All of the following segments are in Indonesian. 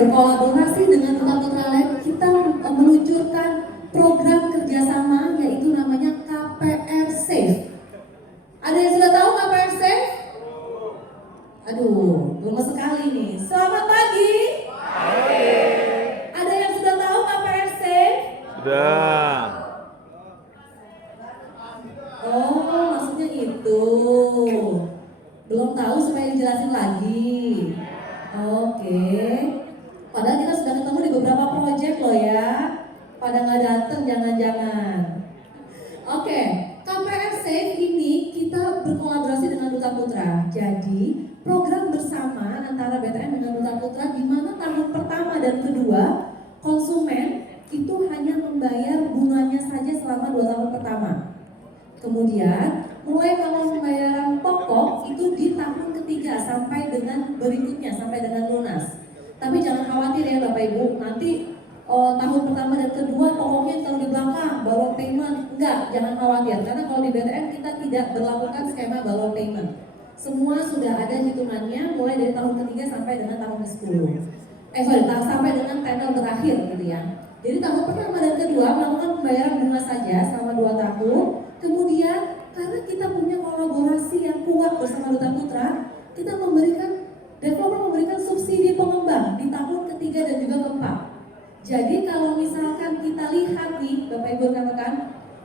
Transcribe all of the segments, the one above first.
Berkolaborasi dengan Duta Putra lain, kita meluncurkan program kerjasama yaitu namanya KPR Safe. Ada yang sudah tahu KPR Safe? Aduh, lemes sekali nih. Selamat pagi. Ada yang sudah tahu KPR Safe? Sudah. Oh, maksudnya itu. Belum tahu supaya dijelasin lagi. Oke. Padahal kita sudah ketemu di beberapa proyek loh ya. Pada nggak datang jangan-jangan. Oke, KPR Safe ini kita berkolaborasi dengan Duta Putra. Jadi program bersama antara BTN dengan Duta Putra di mana tahun pertama dan kedua konsumen itu hanya membayar bunganya saja selama 2 tahun pertama. Kemudian mulai kalau pembayaran pokok itu di tahun ketiga sampai dengan berikutnya sampai dengan lunas. Tapi jangan khawatir ya Bapak Ibu, nanti tahun pertama dan kedua pokoknya taruh di belakang, balon payment. Enggak, jangan khawatir karena kalau di BTN kita tidak berlakukan skema balon payment. Semua sudah ada hitungannya mulai dari tahun ketiga sampai dengan tahun ke-10. Sampai dengan tenor terakhir gitu ya. Jadi tahun pertama dan kedua melakukan pembayaran bunga saja selama 2 tahun. Kemudian karena kita punya kolaborasi yang kuat bersama Duta Putra, kita developer memberikan subsidi pengembang di tahun ketiga dan juga keempat. Jadi kalau misalkan kita lihat nih Bapak Ibu rekan-rekan,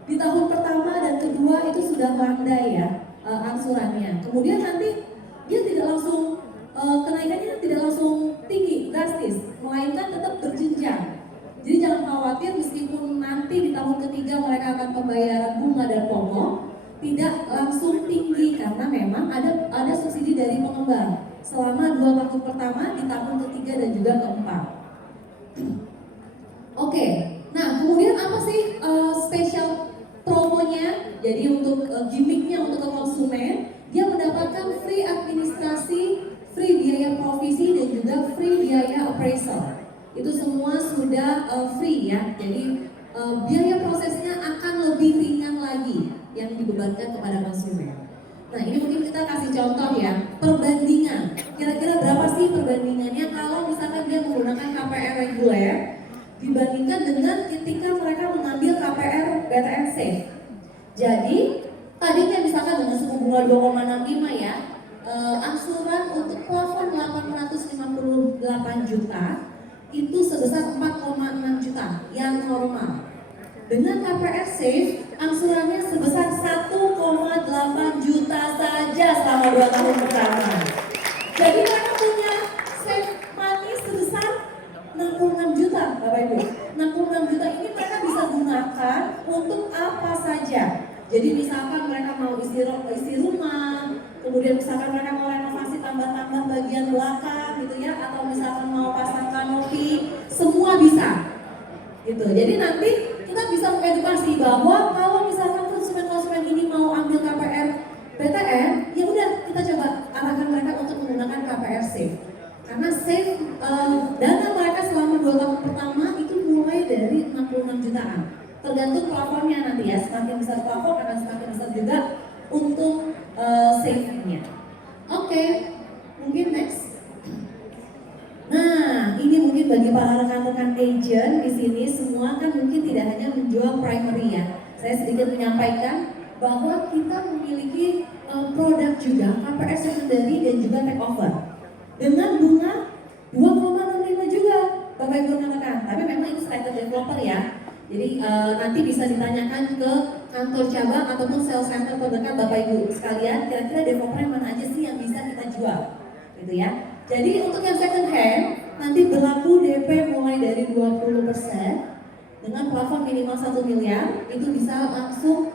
di tahun pertama dan kedua itu sudah landai ya angsurannya. Kemudian nanti dia tidak langsung kenaikannya tidak langsung tinggi drastis, melainkan tetap berjenjang. Jadi jangan khawatir meskipun nanti di tahun ketiga mereka akan pembayaran bunga dan pokok tidak langsung tinggi karena memang ada subsidi dari pengembang selama 2 tahun pertama di tahun ketiga dan juga keempat. Oke, nah kemudian apa sih spesial promonya? Jadi untuk gimmicknya untuk ke konsumen, dia mendapatkan free administrasi, free biaya provisi dan juga free biaya appraisal. Itu semua sudah free ya. Jadi biaya prosesnya akan lebih ringan lagi yang dibebankan kepada konsumen. Nah ini mungkin kita kasih contoh ya, perbandingan. Kira-kira berapa sih perbandingannya kalau misalkan dia menggunakan KPR reguler dibandingkan dengan ketika mereka mengambil KPR BTN Safe. Jadi tadinya misalkan dengan suku bunga 2,65 ya, angsuran untuk plafon 858 juta itu sebesar 4,6 juta yang normal. Dengan KPR Safe, angsurannya sebesar 1,8 juta saja selama 2 tahun pertama. Jadi mereka punya save money sebesar 66 juta, Bapak Ibu. 66 juta ini mereka bisa gunakan untuk apa saja. Jadi misalkan mereka mau isi rumah, kemudian misalkan mereka mau renovasi tambah-tambah bagian belakang gitu ya, atau misalkan mau pasang kanopi, semua bisa. Gitu. Jadi nanti kita bisa mengedukasi bahwa kalau misalkan konsumen-konsumen ini mau ambil KPR BTN, ya udah kita coba arahkan mereka untuk menggunakan KPR Safe. Karena Safe dana mereka selama 2 tahun pertama itu mulai dari 66 jutaan. Tergantung plafonnya nanti ya, semakin besar plafon akan semakin besar juga untuk Safe-nya. Oke, mungkin next. Nah, ini mungkin bagi para rekan-rekan agent di sini semua kan mungkin tidak hanya menjual primary ya. Saya sedikit menyampaikan bahwa kita memiliki produk juga KPR secondary dan juga take over dengan bunga 2,65 juga, Bapak Ibu rekan-rekan. Tapi memang ini selected developer ya. Jadi nanti bisa ditanyakan ke kantor cabang ataupun sales center terdekat Bapak Ibu sekalian. Kira-kira developer yang mana aja sih yang bisa kita jual, gitu ya. Jadi untuk yang second hand nanti berlaku DP mulai dari 20% dengan plafon minimal 1 miliar. Itu bisa langsung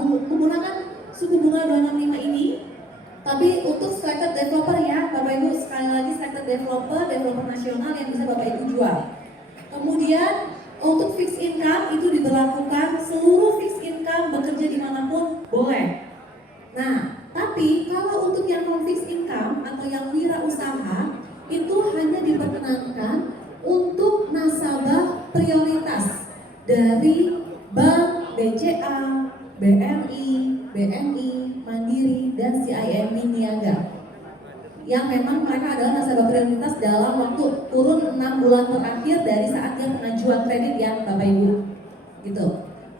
menggunakan suku bunga 265 ini. Tapi untuk selected developer ya Bapak Ibu, sekali lagi selected developer nasional yang bisa Bapak Ibu jual. Kemudian untuk fixed income itu diberlakukan seluruh fixed income bekerja dimanapun boleh. Nah, tapi kalau untuk yang non fixed income atau yang wirausaha itu hanya diperkenankan untuk nasabah prioritas dari bank BCA, BRI, BNI, Mandiri, dan CIMB Niaga. Yang memang mereka adalah nasabah prioritas dalam waktu kurun 6 bulan terakhir dari saat dia pengajuan kredit ya Bapak Ibu gitu.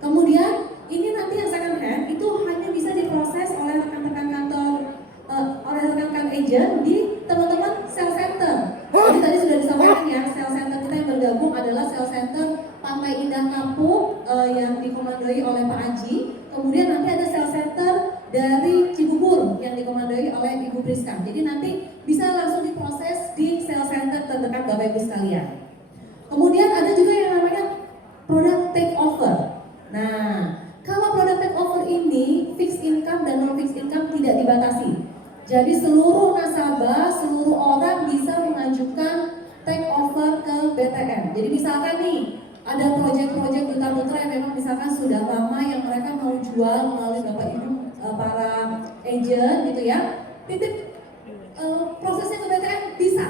Kemudian ini nanti yang second hand itu hanya bisa diproses oleh rekan-rekan kantor, oleh rekan-rekan agent di teman-teman sales center. Jadi tadi sudah disampaikan ya, sales center kita yang bergabung adalah sales center Pantai Indah Kapuk yang dikomandoi oleh Pak Aji. Kemudian nanti ada sales center dari Cibubur yang dikomandoi oleh Ibu Priska. Jadi nanti bisa langsung diproses di sales center terdekat Bapak Ibu sekalian. Kemudian ada juga yang namanya product take over. Nah, kalau product take over ini fixed income dan non fixed income tidak dibatasi. Jadi seluruh nasabah, seluruh orang bisa mengajukan take over ke BTN. Jadi misalkan nih ada proyek-proyek duta putra yang memang misalkan sudah lama yang mereka mau jual melalui Bapak Ibu para agent gitu ya, titip prosesnya ke BTN bisa.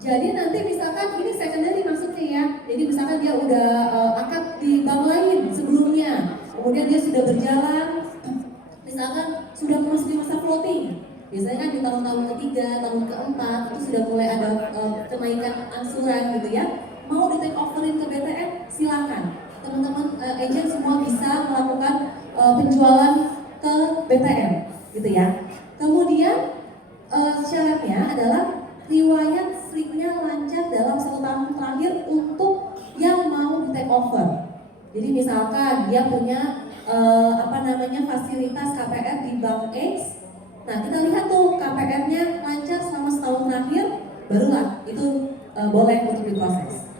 Jadi nanti misalkan ini secondary maksudnya ya, jadi misalkan dia udah akad di bank lain sebelumnya, kemudian dia sudah berjalan, misalkan sudah memasuki masa floating, biasanya kan di tahun-tahun ketiga, tahun keempat itu sudah mulai ada kenaikan angsuran gitu ya, mau di take overin ke BTN silakan, teman-teman agent semua bisa melakukan penjualan ke BTN gitu ya. Kemudian syaratnya adalah riwayat sleep-nya lancar dalam 1 tahun terakhir untuk yang mau di take over. Jadi misalkan dia punya fasilitas KPR di Bank X. Nah kita lihat tuh KPR-nya lancar selama setahun terakhir, barulah itu boleh untuk diproses.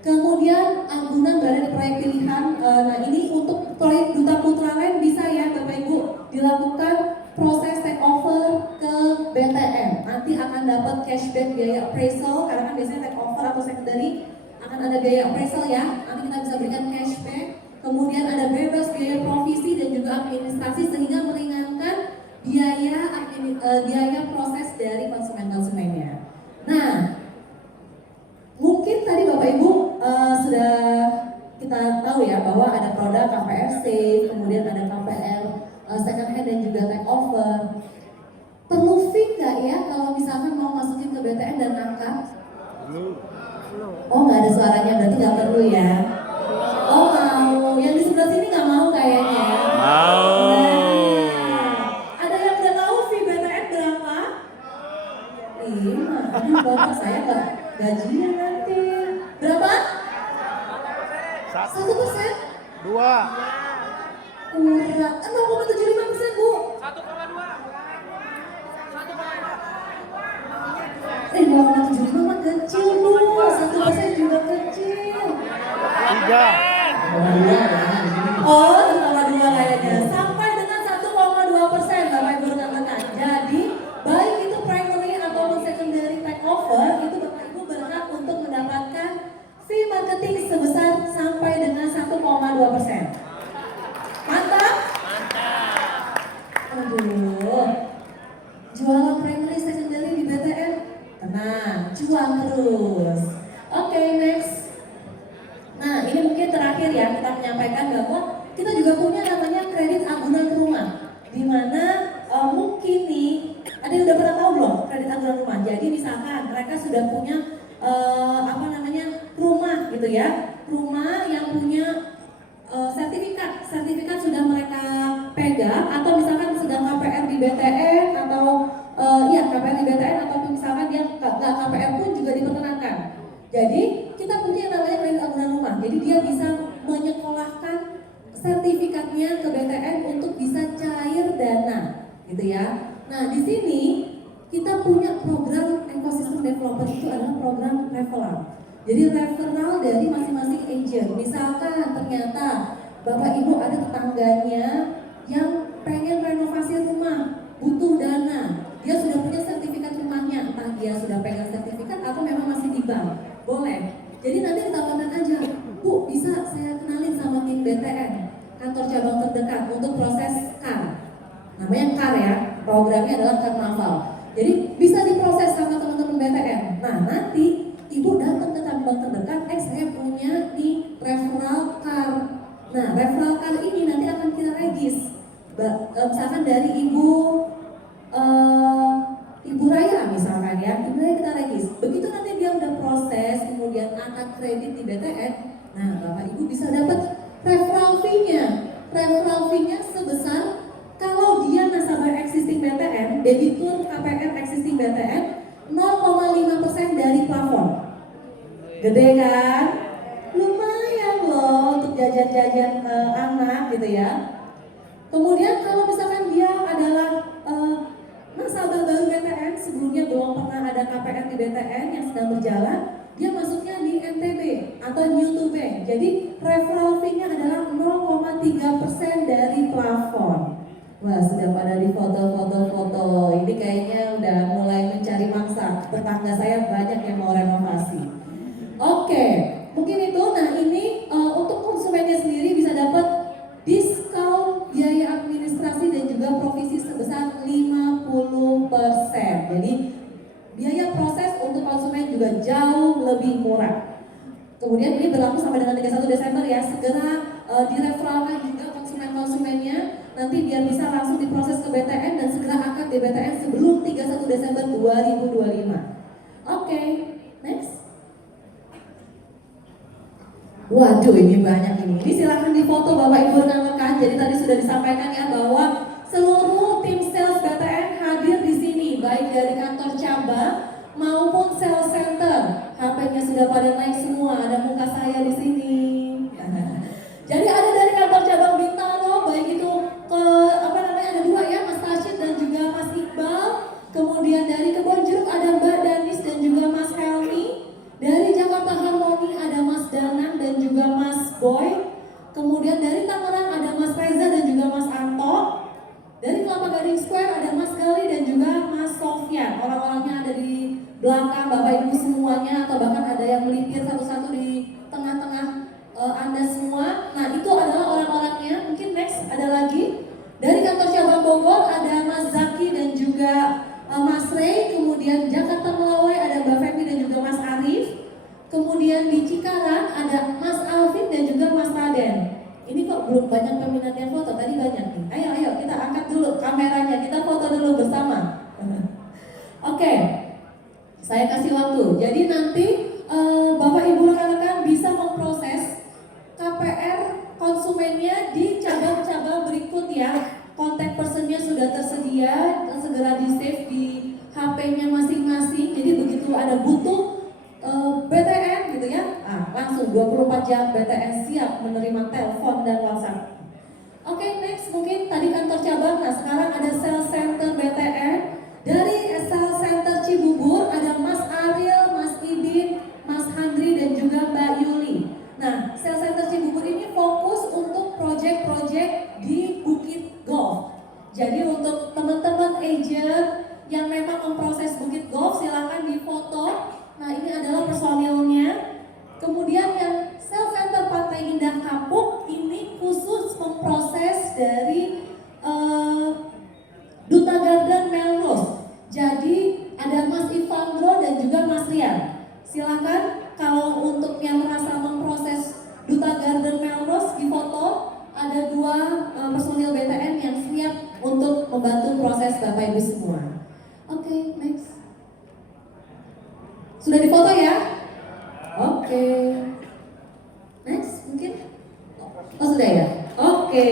Kemudian agunan berada di proyek pilihan. Nah ini untuk proyek Duta Putra Land bisa ya Bapak Ibu dilakukan proses take over ke BTN. Nanti akan dapat cashback biaya appraisal karena kan biasanya take over atau secondary akan ada biaya appraisal ya. Nanti kita bisa berikan cashback. Kemudian ada bebas biaya provisi dan juga administrasi sehingga meringankan biaya proses dari konsumennya. Nah, mungkin tadi Bapak Ibu sudah kita tahu ya bahwa ada produk KPR Safe, kemudian ada KPR second hand dan juga take over. Perlu fee nggak ya kalau misalkan mau masukin ke BTN dan angkat? Oh nggak ada suaranya, berarti nggak perlu ya? Oh mau, yang di sebelah sini nggak mau kayaknya. Mau. Nah, ada yang udah tahu fee BTN berapa? 5. Aduh bapak saya nggak gajinya nanti. Berapa? 1%? 2. Kurang 0,75% Bu. 0,75 mah kecil Bu, 1% juga kecil. 3. Oh, 1,2 kayaknya. Sampai dengan 1,2% Bapak Ibu rekan-rekan. Jadi baik itu primary ataupun secondary take over itu Bapak Ibu berhak untuk mendapatkan fee marketing sebesar sampai dengan 1,2%. Mantap? Aduh, jualan primary secondary di BTN, tenang, cuan terus. Oke, next. Nah, ini mungkin terakhir ya kita menyampaikan bahwa kita juga punya namanya kredit agunan rumah, di mana mungkin nih ada yang udah pernah tahu belum kredit agunan rumah. Jadi misalkan mereka sudah punya rumah gitu ya, rumah yang punya sertifikat sudah mereka pegang, atau misalkan sedang KPR di BTN atau KPR di BTN atau misalkan dia nggak KPR pun juga diperkenankan. Jadi kita punya yang namanya kredit agunan rumah. Jadi dia bisa menyekolahkan sertifikatnya ke BTN untuk bisa cair dana, gitu ya. Nah di sini kita punya program ekosistem developer, itu adalah program referral. Jadi referral dari masing-masing agent. Misalkan ternyata Bapak Ibu ada tetangganya yang pengen renovasi rumah, butuh dana, dia sudah punya sertifikat rumahnya, entah dia sudah pegang sertifikat atau memang masih di bank, boleh. Jadi nanti ditawarkan aja, Bu bisa saya kenalin sama tim BTN, kantor cabang terdekat untuk proses KAR. Namanya KAR ya, programnya adalah Karnaval. Jadi bisa diproses sama teman-teman BTN. Nah nanti Ibu datang ke cabang terdekat, saya punya di referral KAR. Nah referral KAR ini nanti akan kita regis. Misalkan dari Ibu Raya misalkan ya, Ibu Raya kita regis. Begitu nanti dia udah proses proses, kemudian angkat kredit di BTN, nah Bapak Ibu bisa dapat referral fee-nya. Referral fee-nya sebesar kalau dia nasabah existing BTN, debitur KPR existing BTN 0,5% dari plafon. Gede kan? Lumayan loh untuk jajan-jajan anak gitu ya. Kemudian kalau misalkan dia adalah nasabah baru BTN, sebelumnya belum pernah ada KPR di BTN yang sedang berjalan, dia masuknya di NTB atau New to Bank. Jadi referral fee-nya adalah 0,3% dari plafon. Wah, sudah pada di foto-foto. Ini kayaknya udah mulai mencari mangsa. Tetangga saya banyak yang mau renovasi. Oke, mungkin itu. Nah ini untuk konsumennya sendiri bisa dapat diskon biaya administrasi dan juga provisi sebesar 50%. Jadi biaya proses untuk konsumen juga jauh lebih murah. Kemudian ini berlaku sampai dengan 31 Desember ya. Segera direferalkan juga konsumen-konsumennya nanti biar bisa langsung diproses ke BTN dan segera akad di BTN sebelum 31 Desember 2025. Oke, next. Waduh, ini banyak ini. Ini silahkan difoto Bapak Ibu rekan-rekan. Jadi tadi sudah disampaikan ya bahwa seluruh tim sales BTN hadir di sini, baik dari kantor cabang maupun sales center. HP-nya sudah pada naik semua. Ada muka saya di sini. Jadi ada dari kantor cabang Bintaro, baik itu ke ada dua ya, Mas Rashid dan juga Mas Iqbal. Kemudian dari Kebonjeruk ada Mbak Danis dan juga Mas Helmi. Dari Jakarta Harmoni ada Mas Danang dan juga Mas Boy. Kemudian dari Tangerang ada Mas Reza dan juga Mas Anto. Dari Kelapa Gading Square ada Mas Gali dan juga Mas Sofyan. Orang-orangnya ada di belakang Bapak Ibu semuanya, atau bahkan ada yang melipir satu-satu di tengah-tengah Anda semua. Nah itu adalah orang-orangnya. Mungkin next ada lagi. Dari kantor cabang Bogor ada Mas Zaki dan juga Mas Rey. Kemudian Jakarta Melawai ada Mbak Femi dan juga Mas Arif. Kemudian di Cikarang ada Mas Alvin dan juga Mas Raden. Ini kok belum banyak peminat yang foto, tadi banyak nih. Ayo kita angkat dulu kameranya, kita foto dulu bersama. Oke, saya kasih waktu. Jadi nanti Bapak Ibu rekan-rekan bisa memproses KPR konsumennya di cabang-cabang berikut ya. Kontak personnya sudah tersedia, segera di save di HP-nya masing-masing. Jadi begitu ada butuh BTN gitu ya, langsung 24 jam BTN siap menerima telepon dan WhatsApp. Oke, next mungkin tadi kantor cabang. Nah sekarang ada sales center BTN. Dari sales center Cibubur ada Mas Ariel, Mas Ibin, Mas Handri dan juga Mbak Yuli. Nah sales center Cibubur ini fokus untuk project-project di Bukit Golf. Jadi untuk teman-teman agent yang memang memproses Bukit Golf silahkan difoto. Nah ini adalah personilnya. Kemudian yang sales center Pantai Indah Kapuk ini khusus memproses dari Duta Garden Melrose. Jadi ada Mas Ivandro dan juga Mas Rian. Silakan kalau untuk yang merasa memproses Duta Garden Melrose di foto. Ada dua personil BTN yang siap untuk membantu proses Bapak Ibu semua. Oke, next. Sudah difoto ya? Oke. Next mungkin? Oh sudah ya? Oke.